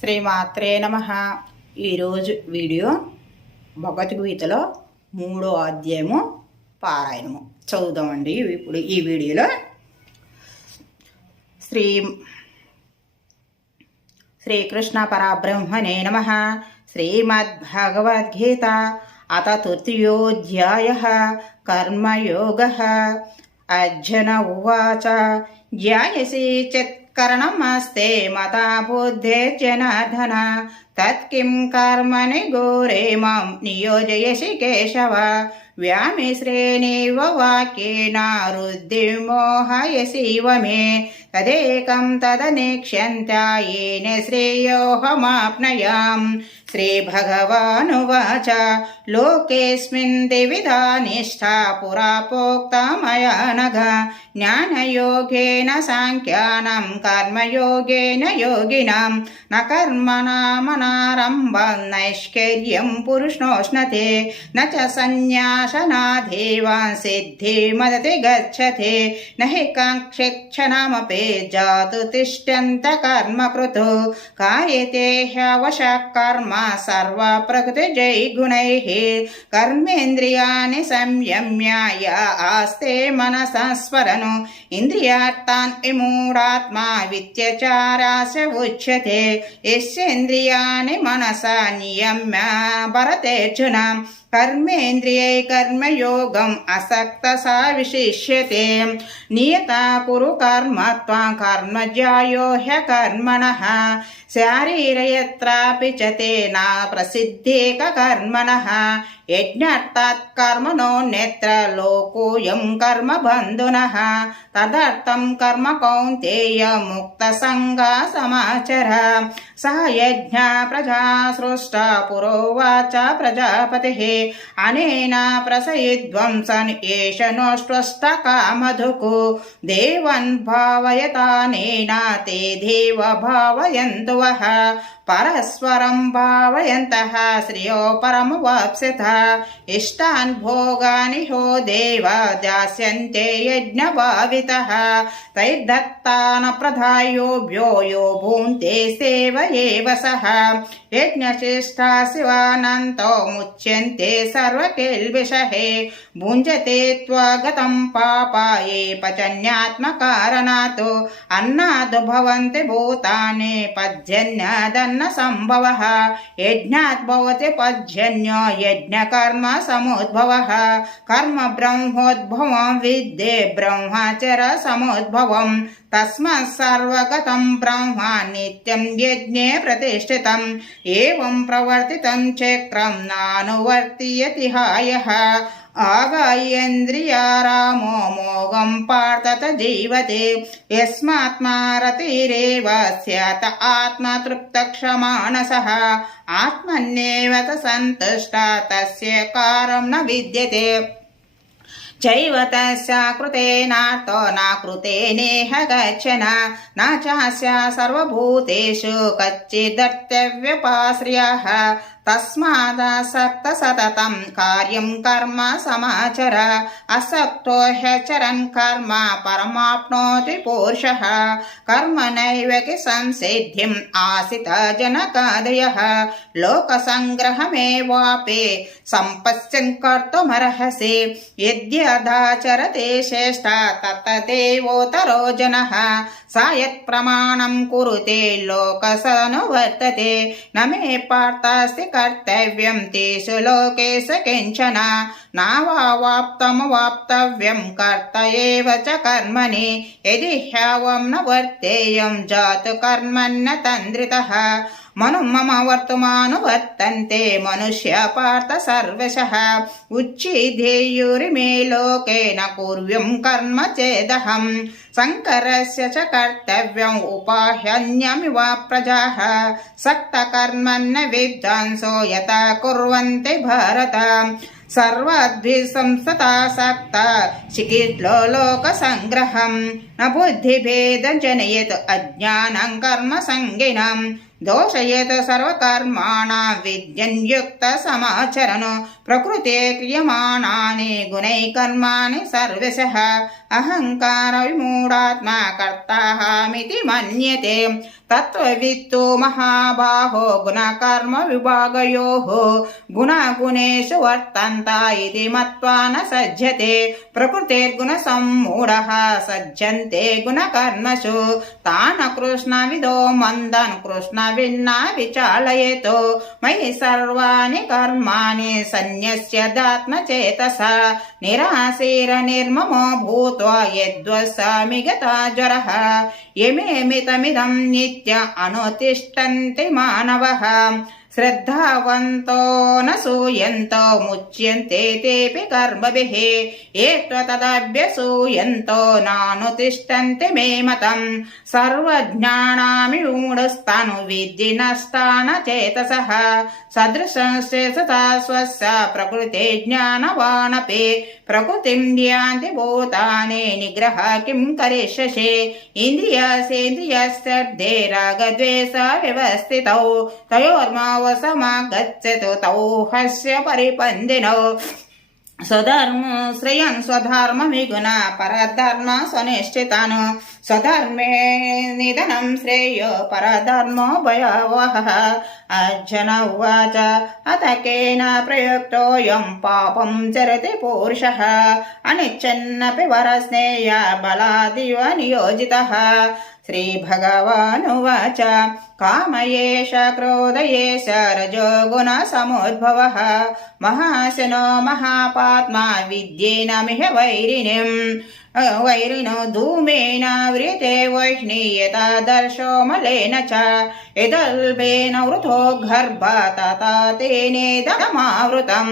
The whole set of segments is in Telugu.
శ్రీమాత్రే నమః. ఈరోజు వీడియో భగవద్గీతలో 3వ అధ్యాయము పారాయణము చదువుదామండి. ఇప్పుడు ఈ వీడియోలో శ్రీకృష్ణ పరబ్రహ్మణే నమః. శ్రీమద్భగవద్గీత అత తృతీయోऽధ్యాయः కర్మయోగः. అర్జున ఉవాచ జ్ఞాయసి కరణమస్తే మతా బుద్ధే జనార్దన తత్కిం కర్మణి ఘోరే మాం నియోజయసి కేశవ వ్యామిశ్రేణేవ వాక్యేన రుద్ధిర్మోహయసీవ మే తదేకం తదనేక్ష్యంత్యేన శ్రేయోహమాప్నయాం. శ్రీభగవానువాచ లోకేస్మిన్ ద్విధా నిష్ఠా పురా ప్రోక్తా మయా నఘ జ్ఞానయోగేన సాంఖ్యానం కర్మయోగేన యోగినాం న కర్మణామనారంభం నైష్కర్యం పురుషోష్ణతే న చ సన్యాసనాదేవాన్ సిద్ధిర్మదతి గచ్చతే నహి కాంక్షిక్షణమపి జాతు తిష్టంత కర్మకృతో కార్యతే హ్యవశః కర్మ సర్వ ప్రకృతి జై గుణైః కర్మేంద్రియాణి సంయమ్య య ఆస్తే మనసా స్మరను ఇంద్రియార్థాన్ విమూఢాత్మా విత్యచారాశ ఉచ్యతే యస్యేంద్రియాణి మనసా నియమ్య భరతేర్జున కర్మేంద్రియై కర్మయోగం అసక్త సా విశిష్యతే. నియతా కురు కర్మ త్వం కర్మజ్యాయో హ్యకర్మణః శారీరయత్రాపి చ తే న ప్రసిద్ధేక కర్మణః యజ్ఞార్థాత్ కర్మణోన్యత్ర లోకోయం కర్మ బంధునః తదర్థం కర్మ కౌంతేయ ముక్త సంగా సమాచర. సహ యజ్ఞ ప్రజా సృష్ట పురోవాచ ప్రజాపతిః అనేన ప్రసయిద్వంసన్ ఏష నోష్ట్వష్ట కామధుకు దేవన్ భావయతానేన తే దేవ భావయంతు వః పరస్పరం భావయంతః శ్రేయో పరమవాప్స్యథ. ఇష్టాన్ భోగాని హో దేవ దాస్యంతే యజ్ఞభావితః తైర్దత్తాన ప్రధాయోభ్యో యో భూంతే సేవ ఏవ సః యజ్ఞశిష్టా శివానంతో ముచ్యంతే సర్వకిల్బిషః భుంజతే త్వగతం పాపాయే పచన్యాత్మకారణాతో అన్నాద్ భవంతి భూతాని పర్జన్యాదన్న సంభవః యజ్ఞాత్ భవతి పర్జన్యో యజ్ఞకర్మ సముద్భవః కర్మ బ్రహ్మోద్భవం విద్యే బ్రహ్మచర సముద్భవం తస్మాత్ సర్వగతం బ్రహ్మ నిత్యం యజ్ఞే ప్రతిష్ఠితం ఏవం ప్రవర్తితం చక్రం నానువర్తయతి హాయః ఆగాయేంద్రియారామో మోగం పార్థత జీవతే యస్మాత్మారతిరేవ స్యాత ఆత్మతృప్తక్షమానసః ఆత్మన్యేవ సంతుష్ట తస్య కారం న విద్యతే చైవ తస్య కృతేనార్థో న కృతేనేహ గచ్చన న చాస్య సర్వభూతేషు కచ్చిదర్తవ్యపాశ్రయః తస్మాదసక్త సతతం కార్యం కర్మ సమాచర అసక్తో హ్యచరన్ కర్మ పరమాప్నోతి పురుషః కర్మణైవ సంసిద్ధిం ఆసిత జనకాదయః లోకసంగ్రహమేవాపి సంపశ్యన్ కర్తుమర్హసి యద్యదాచరతే శ్రేష్ఠ తత్తదేవోత్తరో జనః స యత్ ప్రమాణం కురుతే లోకసనువర్తతే న మే పార్థాస్తి కర్తవ్యం తేషు లోకేషు కించన నావాప్తమవాప్తవ్యం కర్త ఏవ చ కర్మణి యది హ్యావం న వర్తేయం జాతు కర్మన్న తంద్రితః మను మమ వర్తమాను వర్తంతే మనుష్య పార్థ సర్వశః ఉచ్ఛిదేయురిమే లోకే న కుర్వ్యం కర్మ చేదహం సంకరస్య చ కర్తవ్యం ఉపాహ్యన్యమివ ప్రజాః సక్త కర్మన్న విద్వాంసో యథా కుర్వంతి భారత సర్వాద్భి సంసతాసక్త చికిత్లో లోక సంగ్రహం న బుద్ధిభేదం జనయేత్ అజ్ఞానం కర్మ సంగినం దోషయేత్ సర్వకర్మాణాం విద్యన్యుక్త సమాచరణ ప్రకృతే క్రియమాణాని గుణై కర్మాణి సర్వశః అహంకార విమూఢాత్మా కర్తాహమితి మన్యతే తత్వవిత్తు మహాబాహో గుణకర్మ విభాగయోః గుణగుణేషు వర్తంత ఇది మత్వా న సజ్జతే ప్రకృతిర్గుణ సమ్మూఢః సజ్జంతే గుణకర్మసు తాన కృష్ణవిదో మందన్ కృష్ణ విన్నా విచాలయేతో మయి సర్వాణి కర్మాణి సన్యస్యదాత్మచేతసా నిరాశీర నిర్మమో భూత్వా యద్వసామి గతాజ్వరః యమేమితమిదం నిత్య అనుతిష్టంతి మానవః శ్రద్ధావంతో న సూయంతో ముచ్యంతే తేపి కర్మభిః ఏ తదభ్యసూయంతో నానుతిష్టంతి మే మతం సర్వజ్ఞానామి మూఢస్థాను విద్ధి నష్టాన చేతసః సదృశంస్తే సదా స్వస్య ప్రకృతే జ్ఞానవానపి ప్రకృతిం ధ్యాంతి భూతాని నిగ్రహ కిం కరిష్యసి ఇంద్రియాసేంద్రియస్యర్థే రాగద్వేష వ్యవస్థితౌ తయోర్మావసమాగచ్చతు తౌ హస్య పరిపందినౌ స్వధర్మ శ్రేయన్ స్వధర్మ విగుణ పరధర్మ స్వనిష్ఠితాను స్వధర్మే నిధనం శ్రేయో పరధర్మో భయావహః అర్జున ఉవాచ అత కేన ప్రయుక్తోయం పాపం చరతి పురుషః అనిచ్చన్నపి వరస్నేయ బలాదివ నియోజితః శ్రీభగవానువాచ కామయేష క్రోధయేష రజోగుణ సముద్భవః మహాశనో మహాపాత్మా విద్యేనమిహ వైరిణో ధూమేన వ్రియతే వైష్ణీయతాదర్శో మలేన చ యదల్బేన వృథో గర్భ తథా తేనేదమావృతం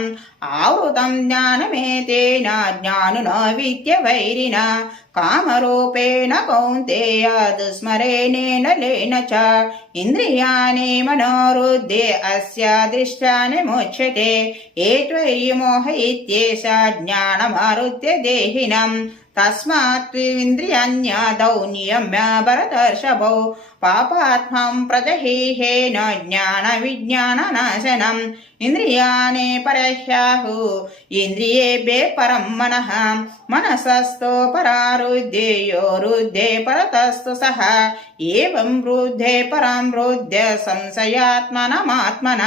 ఆవృతం జ్ఞానమేతేన జ్ఞానున విద్య వైరిణ కామరూపేణ కౌంతేయ దుస్మరేణేన లేన చ ఇంద్రియాణి మనోరుద్ధే అస్యాదిష్టాని ముచ్యతే ఏ త్వయి మోహ ఇత్యేష జ్ఞానమారుధ్య దేహినం తస్మాత్వింద్రియాణ్యాదౌ నియమ్య భరతర్షభౌ పాపాత్మం ప్రజహీహేన జ్ఞాన విజ్ఞాన నాశనం ఇంద్రియాణి పరహ్యాహు ఇంద్రియేభ్యే పరం మనః మనసస్తు పరారుద్ధే యో రుద్ధే పరతస్తు సహ ఏవం వృద్ధే పరం వృద్ధ్య సంశయాత్మనమాత్మన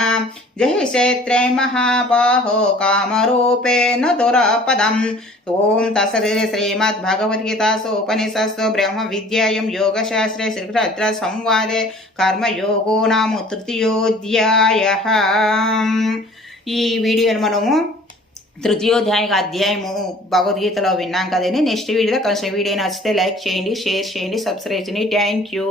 జహి క్షేత్రే మహాబాహో కామరూపేణ దురాపదం ఓం తత్సత్ శ్రీమద్భగవద్గీతాసు ఉపనిషత్సు బ్రహ్మ విద్యాయాం యోగశాస్త్రే శ్రీకృష్ణ సంవాదే కర్మయోగో నామ తృతీయోధ్యాయః. ఈ వీడియోని మనము అధ్యాయము భగవద్గీతలో విన్నాం కదండి. నెక్స్ట్ వీడియోలో కలిసి వీడియో నచ్చితే లైక్ చేయండి, షేర్ చేయండి, సబ్స్క్రైబ్ చేయండి. Thank you.